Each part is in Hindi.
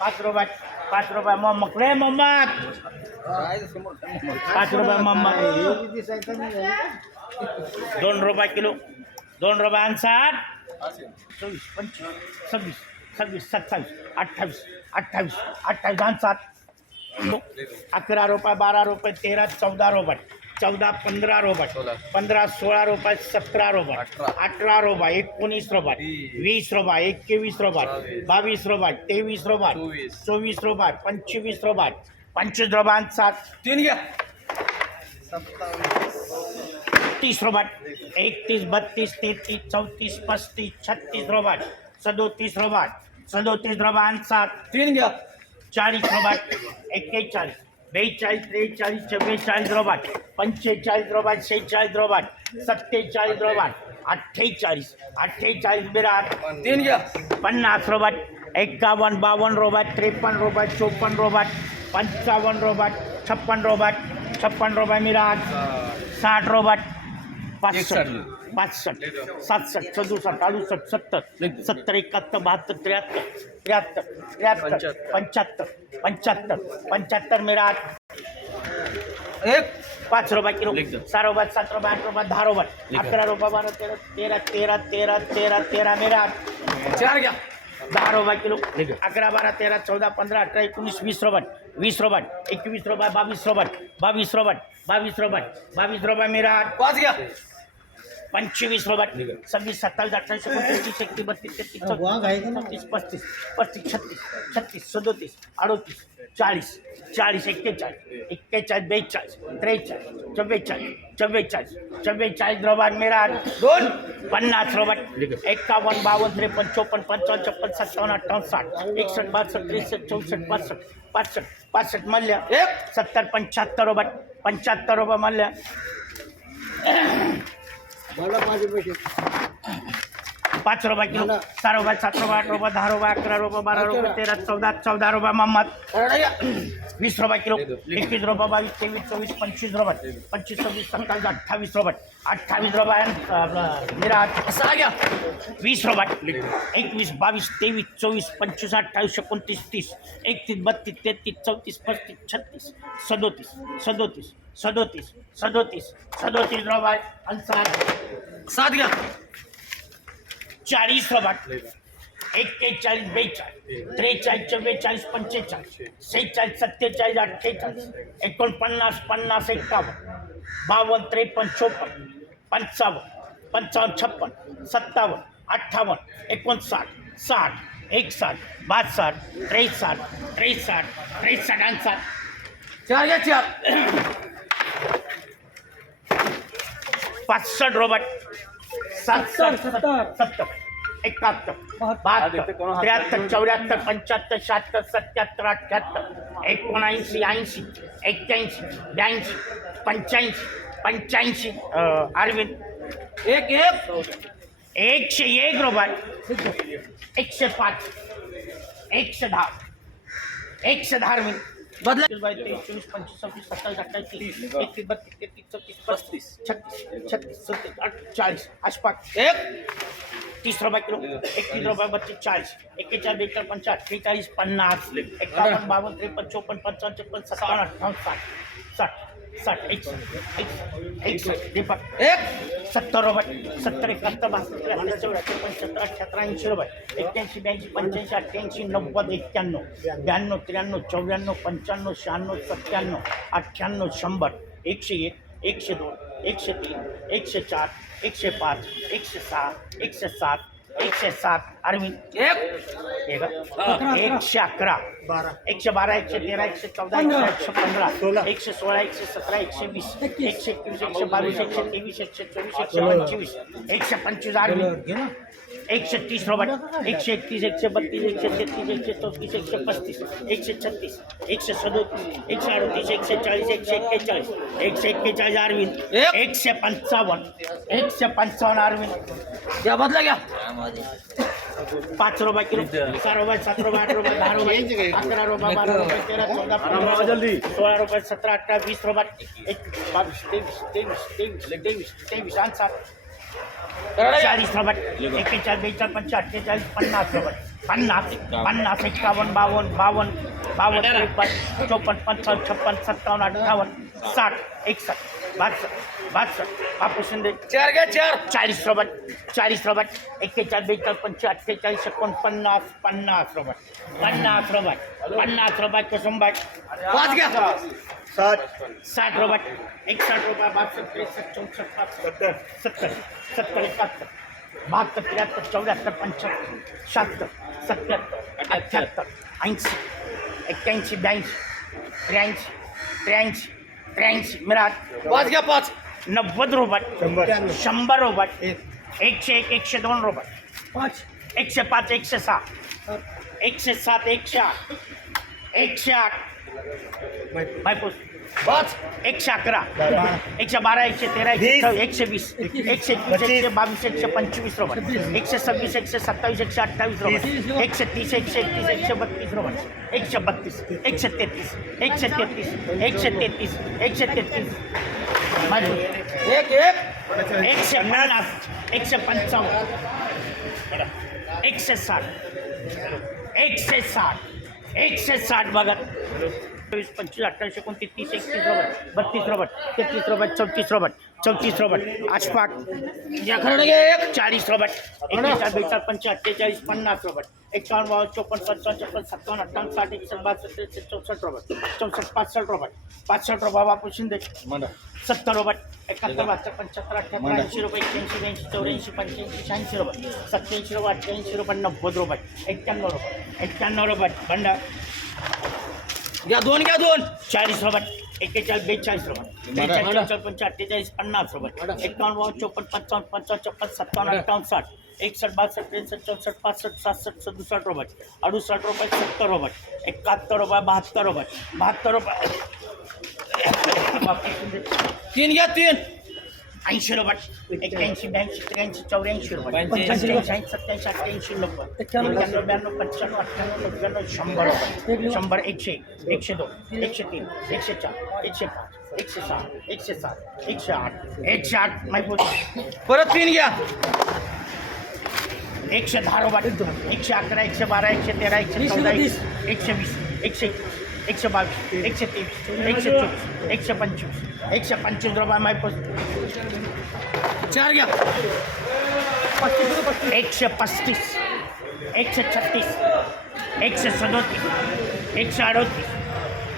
पाच रुपये पाच रुपये मोहम्मद रे मोहम्मद पाच रुपये मोहम्मद दोन रुपये किलो। दोन रुपये आणि साठ चोवीस पंचवीस, सव्वीस सव्वीस, सत्तावीस, अठ्ठावीस अठ्ठावीस अठ्ठावीस आणि अकरा रुपये बारा रुपये तेरा चौदा रुपये चौदा पंधरा रुपये पंधरा सोळा रुपये सतरा रुपये अठरा. रुपये एकोणीस रुपये वीस. रुपये एकवीस रुपये बावीस रुपये तेवीस रुपये चोवीस. रुपये पंचवीस पंचवीस रुपये आणि सात. तीन घ्या. तीस रुपये एकतीस बत्तीस तेहतीस चौतीस पस्तीस छत्तीस रुपये सदोतीस रुपये सदोतीस आणि सात. तीन घ्या. चाळीस रुपये एक्केचाळीस. बेचाळीस त्रेचाळीस चव्वेचाळीस रुपये पंचेचाळीस रुपये शेहेचाळीस रुपये सत्तेचाळीस रुपये अठ्ठेचाळीस अठ्ठेचाळीस बिराट तीन पन्नास रुपये एक्कावन्न बावन्न रुपये त्रेपन्न रुपये चोपन्न रुपये पंचावन्न रुपये छप्पन रुपये छप्पन रुपये मिराज. साठ रुपये पासष्ट पासष्ट सातसष्ट सदुसष्ट अडुसष्ट सत्तर सत्तर एकाहत्तर बहात्तर त्र्याहत्तर त्र्याहत्तर त्र्याहत्तर पंच्याहत्तर. पंच्याहत्तर पंच्याहत्तर मिराज एक. पाच रुपये किलो. सहा रुपये सात रुपये आठ रुपये दहा रुपये. अकरा रुपये बारा तेरा तेरा तेरा तेरा तेरा तेरा मिराज चार घ्या. दहा रुपये किलो। अकरा बारा तेरा चौदा पंधरा अठरा एकोणीस वीस रोबट। वीस रोबट। एकवीस रुपये बावीस रोबट। बावीस रोबट। बावीस रोबट। बावीस रुपये मिराज पाच घ्या पंचवीस रुपये सव्वीस सत्तावीस अठ्ठावीस एकोणतीस तीस एकतीस बत्तीस तेहतीस छत्तीस पस्तीस पस्तीस छत्तीस छत्तीस सदोतीस अडोतीस चाळीस चाळीस एक्केचाळीस एक्केचाळीस बेचाळीस त्रेचाळीस चव्वेचाळीस चव्वेचाळीस चव्वेचाळीस रुपये मिराज दोन पन्नास रुपये एक्कावन्न बावन्न त्रेपन्न चोपन्न पंचावन्न छप्पन सत्तावन्न अठ्ठावन्न साठ एकसष्ट बासष्ट त्रेसष्ट चौसष्ट पासष्ट पासष्ट पासष्ट मल्य एक. सत्तर पंच्याहत्तर रुपये पंच्याहत्तर रुपये मल्य पाच रुपये किलो सहा रुपये सात रुपये आठ रुपये दहा रुपये अकरा रुपये बारा रुपये तेरा चौदा चौदा रुपये करा घ्या वीस रुपये किलो. एकवीस रुपये बावीस तेवीस चोवीस पंचवीस रुपये पंचवीस सव्वीस सत्तावीस अठ्ठावीस रुपये अठ्ठावीस रुपये वीस रुपये एकवीस बावीस तेवीस चोवीस पंचवीस अठ्ठावीस एकोणतीस तीस. एकतीस बत्तीस तेहतीस चौतीस पस्तीस छत्तीस सदोतीस सदोतीस सदोतीस सदोतीस सदोतीस रुपये आणि सात. सात घ्या. चाळीस रुपये एक्केचाळीस बेचाळीस त्रेचाळीस चव्वेचाळीस पंचेचाळीस सेहेचाळीस सत्तेचाळीस अठ्ठेचाळीस एकोणपन्नास पन्नास एक्कावन्न बावन्न त्रेपन्न चोपन्न पंचावन्न पंचावन्न छप्पन सत्तावन्न अठ्ठावन्न एकोणसाठ साठ एकसाठ बासष्ट त्रेसाठ त्रेसाठ त्रेसाठ आणि साठ चार घ्या चार. पासष्ट रोबट सातसष्ट सत्तर एकाहत्तर बहात्तर। त्र्याहत्तर चौऱ्याहत्तर पंच्याहत्तर शहात्तर सत्याहत्तर अठ्ठ्याहत्तर एकोणऐंशी ऐंशी एक्क्याऐंशी ब्याऐंशी पंच्याऐंशी पंच्याऐंशी अरविंद. एक एक. एकशे एक रुपये. एकशे पाच. एकशे दहा. एकशे दहा अरविंद. बदला। तेवीस चोवीस पंचवीस सव्वीस सत्तावीस अठ्ठावीस तीस एकतीस बत्तीस तेहतीस चौतीस पस्तीस छत्तीस छत्तीस सत्तीस अठ चाळीस आसपास। एक। तीस रुपये किलो। एकतीस रुपये बत्तीस चाळीस एक्केचाळीस बेचाळीस पंचाळीस त्रेचाळीस पन्नास। एकावन्न बावन्न त्रेपन्न चोपन्न पंचावन्न छप्पन सत्तावन्न अठ्ठावन्न साठ साठ। साठ दीपक एक सत्तर रुपये सत्तर एकाहत्तर बहात्तर त्र्याहत्तर चौऱ्याहत्तर पंच्याहत्तर अठ्ठ्याहत्तर ऐंशी रुपये एक्क्याऐंशी ब्याऐंशी पंच्याऐंशी अठ्ठ्याऐंशी नव्वद एक्क्याण्णव ब्याण्णव त्र्याण्णव चौऱ्याण्णव पंच्याण्णव शहाण्णव सत्त्याण्णव अठ्ठ्याण्णव शंभर एकशे एक एकशे दोन एकशे तीन एकशे चार एकशे पाच एकशे सहा एकशे सात एकशे सात. अरविंद. एक? एकशे अकरा. बारा. एकशे बारा एकशे तेरा एकशे चौदा एकशे एकशे पंधरा. एकशे सोळा एकशे सतरा एकशे वीस. एकशे एकवीस एकशे बावीस एकशे तेवीस एकशे चोवीस एकशे पंचवीस. एकशे पंचवीस अरविंद. एकशे तीस रुपये एकशे एकतीस एकशे बत्तीस एकशे तेहतीस एकशे चौतीस एकशे पस्तीस एकशे छत्तीस एकशे सदोतीस एकशे अडतीस एकशे चाळीस एकशे एक्केचाळीस एकशे एक्केचाळीस अरविंद एक. एकशे पंचावन्न एकशे पंचावन्न अरविंद घ्या बदला घ्या पाच रुपये किलो सहा रुपये सात रुपये आठ रुपये दहा रुपये अकरा रुपये बारा रुपये तेरा चौदा पंधरा जल्दी. सोळा रुपये सतरा अठरा वीस रुपये एक बावीस तेवीस तेवीस तेवीस तेवीस तेवीस आणि सात चाळीस एक्केचाळीस बेचाळीस पंचे अठ्ठेचाळीस पन्नास पन्नास पन्नास एक्कावन्न बावन्न बावन्न बावन्न त्रेपन्न चोपन्न पंचावन्न छप्पन्न सत्तावन्न अठ्ठावन्न साठ एकसष्ट बासष्ट बासष्ट बापू शिंदे चार घ्या चार। चाळीस रुपये चाळीस रुपये एक्केचाळीस बेचाळीस पंचे अठ्ठेचाळीस एकोणपन्नास पन्नास रुपये पन्नास रुपये पन्नास रुपये कसुंबाई पाच घ्या साठ। साठ रुपये एकसष्ट रुपये त्रेसष्ट चौसष्ट पासष्ट सत्तर। सत्तर। सत्तर एकाहत्तर बहात्तर त्र्याहत्तर चौऱ्याहत्तर पंच्याहत्तर सत्तर। सत्याहत्तर अठ्ठ्याहत्तर ऐंशी। एक्क्याऐंशी ब्याऐंशी। त्र्याऐंशी। त्र्याऐंशी। त्र्याऐंशी। मिळाल पाच घ्या पाच। नव्वद रुपये शंभर। शंभर रुपये एकशे एक एकशे दोन रुपये पाच। एकशे पाच एकशे सहा। एकशे सात एकशे आठ। एकशे आठ। पाच एकशे अकरा एकशे बारा एकशे तेरा एकशे एकशे वीस एकशे एकवीस एकशे बावीस एकशे पंचवीस रुपये एकशे सव्वीस एकशे सत्तावीस एकशे अठ्ठावीस रुपये एकशे तीस एकशे एकतीस एकशे बत्तीस रुपये एकशे बत्तीस एकशे तेहतीस एकशे तेहतीस एकशे तेहतीस एकशे तेहतीस एक एकशे पन्नास एकशे पंचावन्न एकशे साठ एकशे साठ एकशे साठ बघा चोवीस पंचवीस अठ्ठावीस एकोणतीस तीस एकतीस रोबट बत्तीस रोबट तेहतीस रोबट चौतीस रोबट. चौतीस रोबट। आसपाट घ्या एक चाळीस रोबट। एकेचाळीस बेचाळीस पंचे अठ्ठेचाळीस पन्नास रोबट। एकावन्न बावन्न चोपन्न पंचावन्न छप्पन्न सत्तावन्न अठ्ठावन्न साठ एकसष्ट बासष्ट चौसष्ट रोबट। चौसष्ट पासष्ट रोबट। पासष्ट रोबा बापू शिंदे। सत्तर रुपये एकाहत्तर बहात्तर पंच्याहत्तर अठ्ठ्याहत्तर ऐंशी रुपये एक्क्याऐंशी ब्याऐंशी चौऱ्याऐंशी पंच्याऐंशी शहाऐंशी सत्याऐंशी रुपये अठ्ठ्याऐंशी रुपये नव्वद रुपये एक्क्याण्णव रुपये एक्क्याण्णव भंडार घ्या दोन घ्या दोन. चाळीस रुपये एक्केचाळीस बेचाळीस रुपये बेचाळीस पंचे अठ्ठेचाळीस पन्नास रुपये एकावन्न बावन्न चोपन्न पंचावन्न पंचावन्न छप्पन्न सत्तावन्न अठ्ठावन्न साठ. एकसष्ट बासष्ट त्रेसष्ट चौसष्ट पासष्ट सहासष्ट सदुसष्ट रुपये अडुसष्ट रुपये सत्तर रुपये एकाहत्तर रुपये बहात्तर रुपये बहात्तर रुपये. तीन घ्या तीन. ऐंशी रुपये एक्क्याऐंशी ब्याऐंशी त्र्याऐंशी चौऱ्याऐंशी रुपये पंच्याऐंशी साठ सत्याऐंशी अठ्ठ्याऐंशी नव्वद एक्क्याण्णव ब्याण्णव पंच्याण्णव अठ्ठ्याण्णव नव्याण्णव शंभर रुपये शंभर एकशे एक, एकशे दोन एकशे तीन एकशे चार एकशे पाच एकशे सहा एकशे सात एकशे आठ एकशे आठ माहिती परत तीन घ्या एकशे दहा रुपये एकशे अकरा एकशे बारा एकशे तेरा एकशे चौदा एकशे वीस एकशे एकशे बावीस एकशे तेवीस एकशे चोवीस एकशे पंचवीस एकशे पंचवीस रुपये माहिती चार घ्या. एकशे पस्तीस एकशे छत्तीस एकशे सदोतीस एकशे अडोतीस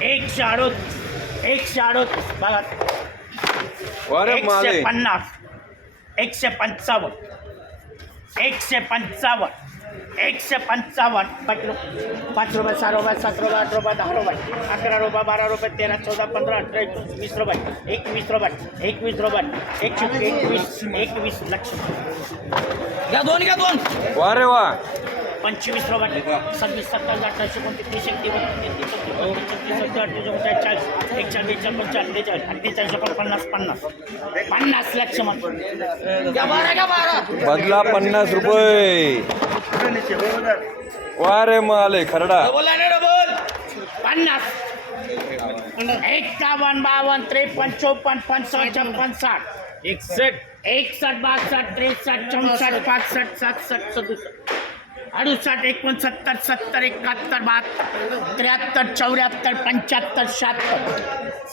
एकशे अडोतीस एकशे अडोतीस. बघा. एकशे पन्नास एकशे पंचावन्न एकशे पंचावन्न एकशे पंचावन्न. पाच रु- पाच रुपये सहा रुपये सात रुपये आठ रुपये दहा रुपये अकरा रुपये बारा रुपये तेरा चौदा पंधरा अठरा एकोणीस वीस रुपये एकवीस रुपये एकवीस रुपये एकशे एकवीस एकवीस लक्ष. घ्या दोन घ्या दोन. वा रे वा. पंचवीस रुपये सव्वीस सत्तावीस अठराशे एकोणतीस तीस एकतीस बत्तीस तेहतीस चौतीस पस्तीस छत्तीस सत्तर अठ्ठेचाळीस चाळीस बेचाळीस पंचाळीस अठ्ठेचाळीस पन्नास पन्नास. पन्नास लक्ष मग बारा. बदला पन्नास रुपये. वा रे माले खरडा. ना डबल पन्नास. एक्कावन्न बावन्न त्रेपन्न चोपन्न पंचावन्न छप्पन्न साठ. एकसष्ट एकसष्ट बासष्ट त्रेसष्ट चौसष्ट पासष्ट सातसष्ट सदुसष्ट. अडुसष्ट एकोणसत्तर सत्तर एकाहत्तर बहात्तर त्र्याहत्तर चौऱ्याहत्तर पंच्याहत्तर शहात्तर.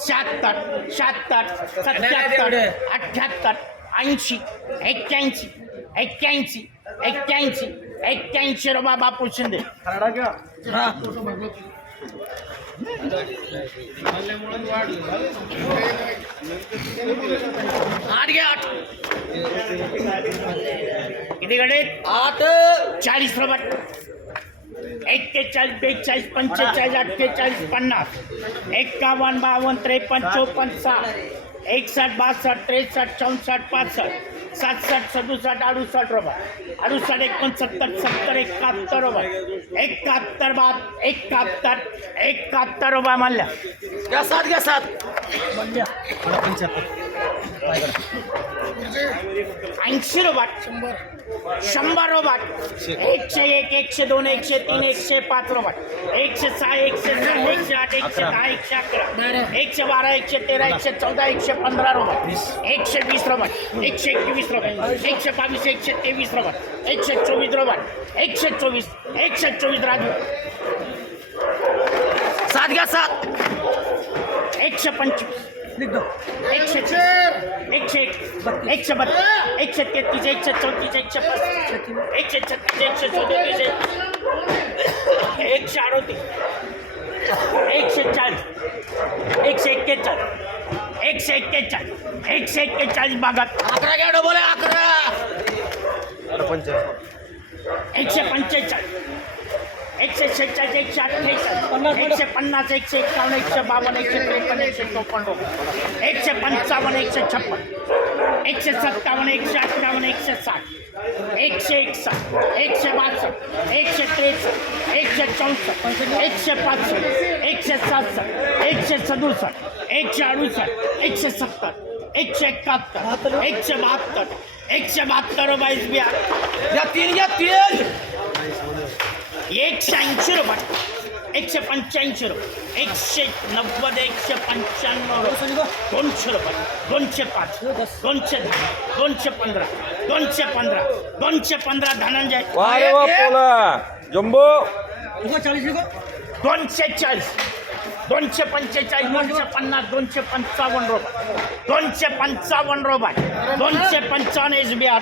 शहात्तर शहात्तर सत्याहत्तर अठ्ठ्याहत्तर ऐंशी एक्क्याऐंशी एक्क्याऐंशी एक्क्याऐंशी एक्क्याऐंशी रुपये बापू शिंदे हा। आठ घ्या आठ। किती कडे आठ। चाळीस रुपये एक्केचाळीस बेचाळीस पंचेचाळीस अठ्ठेचाळीस पन्नास। एक्कावन्न बावन्न त्रेपन्न चोपन्न साठ। एकसष्ट बासष्ट त्रेसष्ट चौसष्ट पासष्ट साठ साठ सदुसाठ अडुसाठ रोबा. अडुसाठ एकोणसत्तर सत्तर एकाहत्तर रोबा. एकाहत्तर बा एकाहत्तर एकाहत्तर रोबा म्हणल्या. घ्या सात घ्या सात. म्हणल्या. पंच्याहत्तर ऐंशी रुपये शंभर. रोबाट. एकशे एक एकशे दोन एकशे तीन एकशे पाच रुपये एकशे सहा एकशे सात एकशे आठ एकशे दहा एकशे अकरा. एकशे बारा एकशे तेरा एकशे चौदा एकशे पंधरा रुपये एकशे वीस रुपये एकशे एकवीस रुपये एकशे बावीस एकशे तेवीस रुपये एकशे चोवीस रुपये एकशे चोवीस एकशे चोवीस राजू. सात घ्या सात. एकशे पंचवीस. एकशे एकशे एक एकशे बत्तीस एकशे तेहतीस एकशे चौतीस एकशे पस्तीस एकशे छत्तीस एकशे सदोतीस एकशे अडोतीस एकशे चाळीस एकशे एक्केचाळीस एकशे एक्केचाळीस एकशे एक्केचाळीस बागात अकरा घ्या आहे अकरा. एकशे पंचेचाळीस. एकशे शेहेचाळीस एकशे अठ्ठेचाळीस एकशे पन्नास एकशे एकावन्न एकशे बावन्न एकशे त्रेपन्न एकशे चोपन्न. एकशे पंचावन्न एकशे छप्पन. एकशे सत्तावन्न एकशे अठ्ठावन्न एकशे साठ. एकशे एकसष्ट एकशे बासष्ट एकशे त्रेसष्ट एकशे चौसष्ट एकशे पासष्ट एकशे सातसष्ट एकशे सदुसष्ट एकशे अडुसष्ट एकशे सत्तर एकशे एकाहत्तर एकशे बहात्तर एकशे बहात्तर रुपये बिहार. घ्या तीन घ्या तीन! एकशे ऐंशी रुपये एकशे पंच्याऐंशी रुपये एकशे नव्वद एकशे पंच्याण्णव रुपये दोनशे रुपये दोनशे पाच दोनशे दहा दोनशे पंधरा दोनशे पंधरा दोनशे पंधरा धनंजय वा रे वा पोला जम्बो दोनशे चाळीस दोनशे पंचेचाळीस दोनशे पन्नास दोनशे पंचावन्न रुपये दोनशे पंचावन्न रुपये दोनशे पंचावन्न एस बी आर